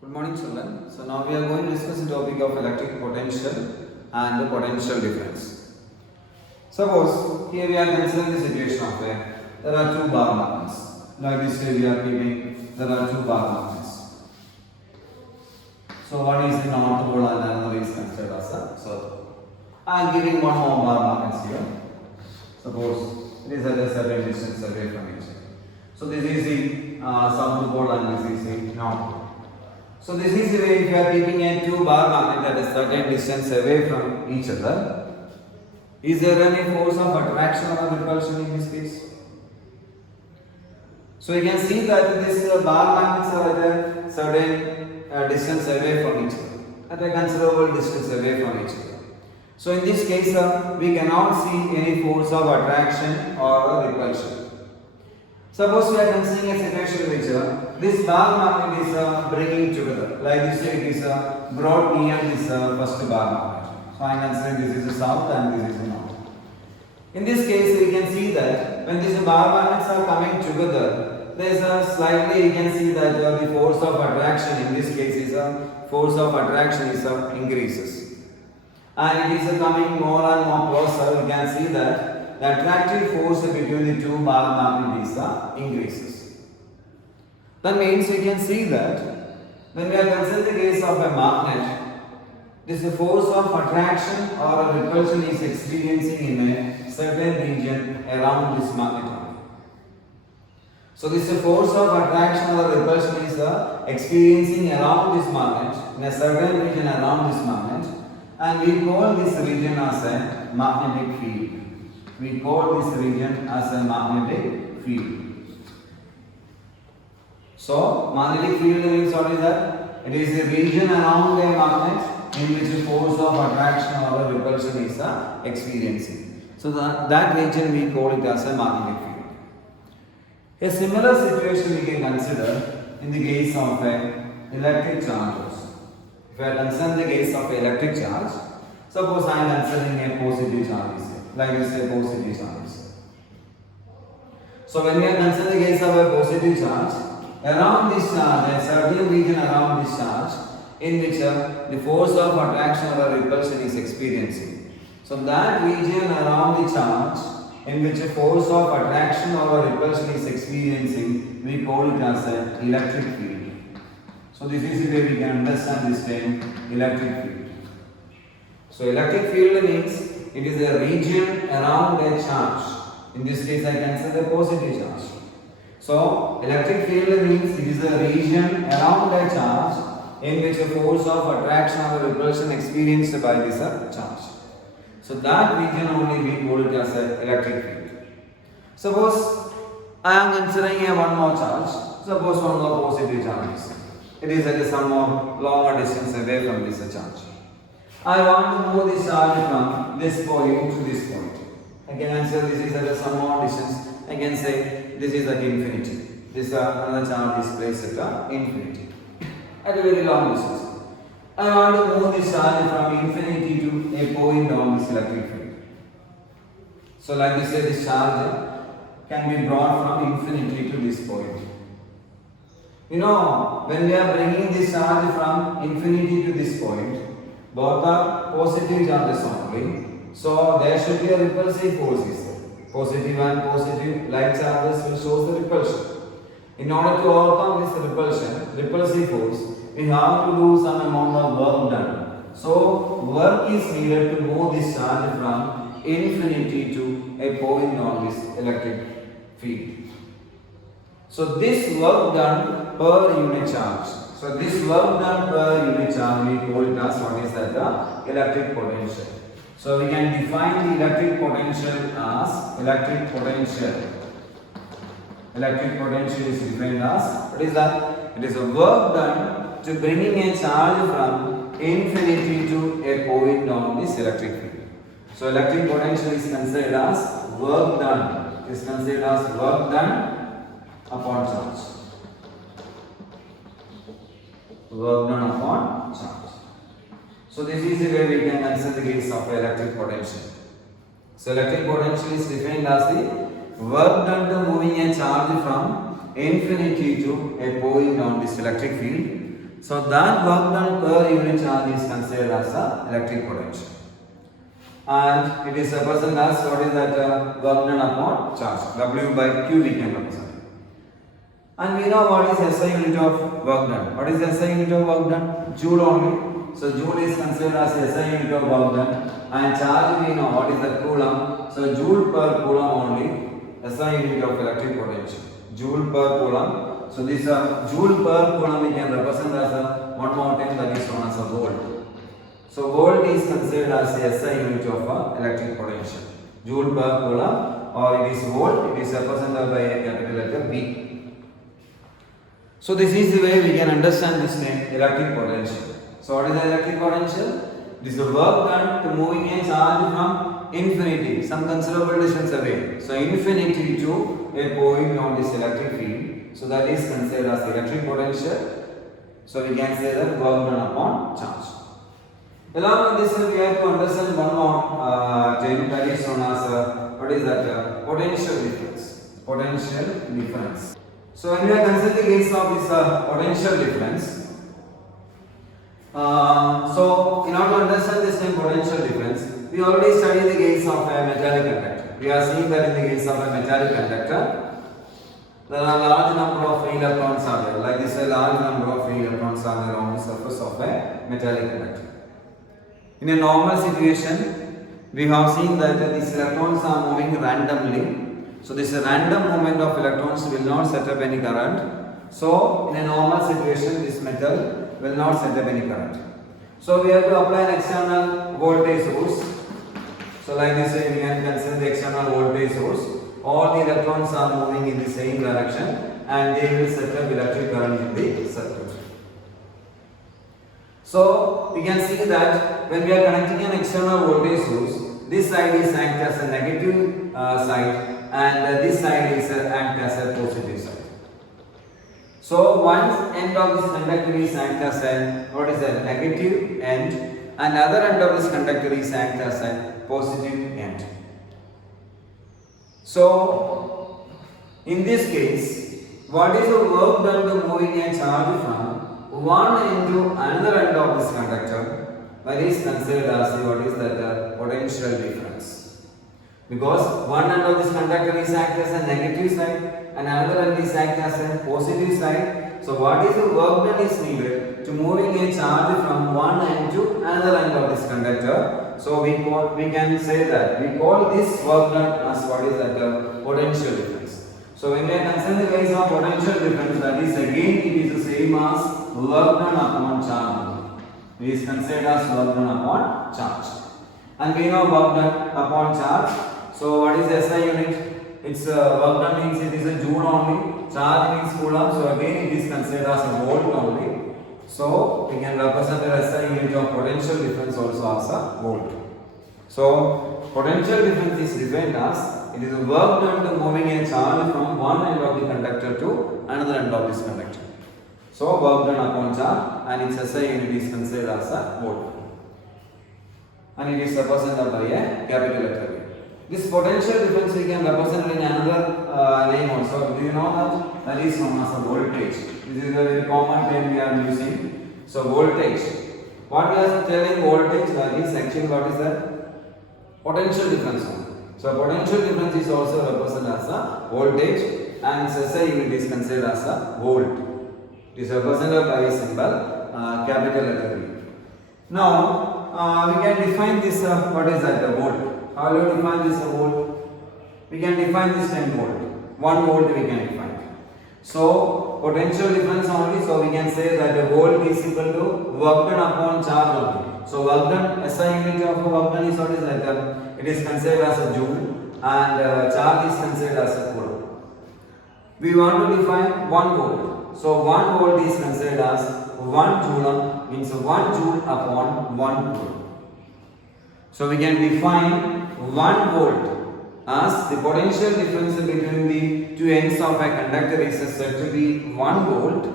Good morning, children. So now we are going to discuss the topic of electric potential and the potential difference. Suppose here we are considering the situation of there are two bar magnets. Like this way we are keeping there are two bar magnets. So one is the north pole and another is considered as a south pole. I am giving one more bar magnet here. Suppose it is at a certain distance away from each other. So this is the south pole and this is the north pole. So this is the way if you are keeping a two bar magnet at a certain distance away from each other. Is there any force of attraction or repulsion in this case? So you can see that these bar magnets are at a certain distance away from each other, at a considerable distance away from each other. So in this case, we cannot see any force of attraction or repulsion. Suppose we are considering a situation which this bar magnet is bringing together. Like this way it is brought near this first bar magnet. So I am considering this is the south and this is the north. In this case we can see that when these bar magnets are coming together, there is a slightly you can see that the force of attraction in this case is force of attraction is increases. And it is coming more and more closer. You can see that the attractive force between the two bar magnets increases. That means we can see that when we are considering the case of a magnet, this force of attraction or repulsion is experiencing in a certain region around this magnet. So this force of attraction or repulsion is experiencing around this magnet, in a certain region around this magnet, and we call this region as a magnetic field. We call this region as a magnetic field. So, magnetic field means what is that? It is a region around a magnet in which a force of attraction or repulsion is experiencing. So, that region we call it as a magnetic field. A similar situation we can consider in the case of electric charges. If I consider the case of electric charge, suppose I am considering a positive charge. Like we say positive charge. So when we are considering the case of a positive charge, around this charge, a certain region around this charge in which the force of attraction or repulsion is experiencing. So that region around the charge in which a force of attraction or repulsion is experiencing, we call it as an electric field. So this is the way we can understand this term electric field. So electric field means it is a region around a charge. In this case, I consider a positive charge. So, electric field means it is a region around a charge in which a force of attraction or repulsion experienced by this charge. So, that region only we call it as an electric field. Suppose I am considering a one more charge. Suppose one more positive charge. It is at some more longer distance away from this charge. I want to move this charge from this point to this point. I can answer this is at some more distance. I can say this is at infinity. This another charge is placed at infinity. At a very long distance. I want to move this charge from infinity to a point on this electric field. So like this way this charge can be brought from infinity to this point. You know, when we are bringing this charge from infinity to this point, both are positive charges only. So there should be a repulsive force. Positive and positive like charges will show the repulsion. In order to overcome this repulsive force, we have to do some amount of work done. So work is needed to move this charge from infinity to a point on this electric field. So this work done per unit charge. So this work done per unit charge we call it as what is that the electric potential. So we can define the electric potential as electric potential. Electric potential is defined as what is that? It is a work done to bringing a charge from infinity to a point on this electric field. So electric potential is considered as work done. It is considered as work done upon charge. Work done upon charge. So this is the way we can consider the case of electric potential. So electric potential is defined as the work done to moving a charge from infinity to a point on this electric field So that work done per unit charge is considered as a electric potential. And it is represented as what is that work done upon charge. W by Q we can represent. And we know what is SI unit of work done. What is SI unit of work done? Joule only. So Joule is considered as SI unit of work done. And charge we know what is the coulomb. So Joule per coulomb only SI unit of electric potential. Joule per coulomb. So this Joule per coulomb we can represent as a one more time, that is known as a volt. So volt is considered as the SI unit of electric potential. Joule per coulomb, or it is volt. It is represented by a capital letter V. So this is the way we can understand this name, electric potential. So what is the electric potential? This is the work done to moving a charge from infinity, some considerable distance away. So infinity to a point on this electric field. So that is considered as electric potential. So we can say that work done upon charge. Along with this, we have to understand one more term, that is known as what is that? Potential difference. Potential difference. So when we are considering the case of this potential difference, so in order to understand this term potential difference, we already studied the case of a metallic conductor. We are seeing that in the case of a metallic conductor, there are a large number of free electrons are there. Like this, a large number of free electrons are there on the surface of a metallic conductor. In a normal situation, we have seen that these electrons are moving randomly. So this random movement of electrons will not set up any current. So in a normal situation, this metal will not set up any current. So we have to apply an external voltage source. So like this way, we can consider the external voltage source. All the electrons are moving in the same direction and they will set up electric current in the circuit. So we can see that when we are connecting an external voltage source, this side is act as a negative side and this side is act as a positive side. So one end of this conductor is act as a what is a negative end, and other end of this conductor is act as a positive end. So in this case, what is the work done to moving a charge from one end to another end of this conductor? That is considered as what is that potential difference. Because one end of this conductor is act as a negative side and another end is act as a positive side. So what is the work that is needed to moving a charge from one end to another end of this conductor? So we can say that we call this work done as what is that potential difference. So when we are considering the case of potential difference, that is again it is the same as work done upon charge. It is considered as work done upon charge. And we know work done upon charge. So what is SI unit? Its work done means it is a joule only. Charge means coulomb. So again it is considered as a volt only. So we can represent the SI unit of potential difference also as a volt. So potential difference is defined as it is a work done to moving a charge from one end of the conductor to another end of this conductor. So work done upon charge and its SI unit is considered as a volt. And it is represented by a capital letter V. This potential difference we can represent in another name also. Do you know that? That is known as a voltage. This is a very common term we are using. So voltage. What we are telling voltage, that is actually what is that? Potential difference. So potential difference is also represented as a voltage and its SI unit is considered as a volt. It is represented by a symbol capital letter V. Now we can define this what is that? A volt. How do you define this volt? We can define this 10 volt. 1 volt we can define. So potential difference only. So we can say that the volt is equal to work done upon charge only. So work done, SI unit of work done is what is that? It is considered as a joule and charge is considered as a coulomb. We want to define 1 volt. So 1 volt is considered as 1 joule, means 1 joule upon 1 coulomb. So we can define 1 volt as the potential difference between the two ends of a conductor is said to be 1 volt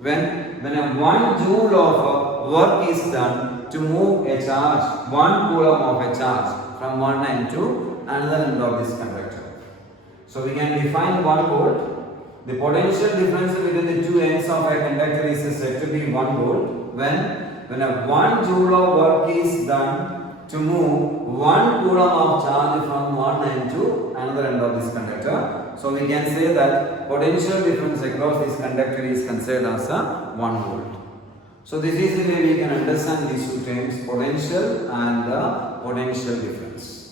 when a 1 joule of work is done to move a charge, 1 coulomb of a charge from one end to another end of this conductor. So we can define 1 volt The potential difference between the two ends of a conductor is said to be 1 volt when a 1 joule of work is done to move 1 coulomb of charge from one end to another end of this conductor. So we can say that potential difference across this conductor is considered as a 1 volt. So this is the way we can understand these two terms, potential and the potential difference.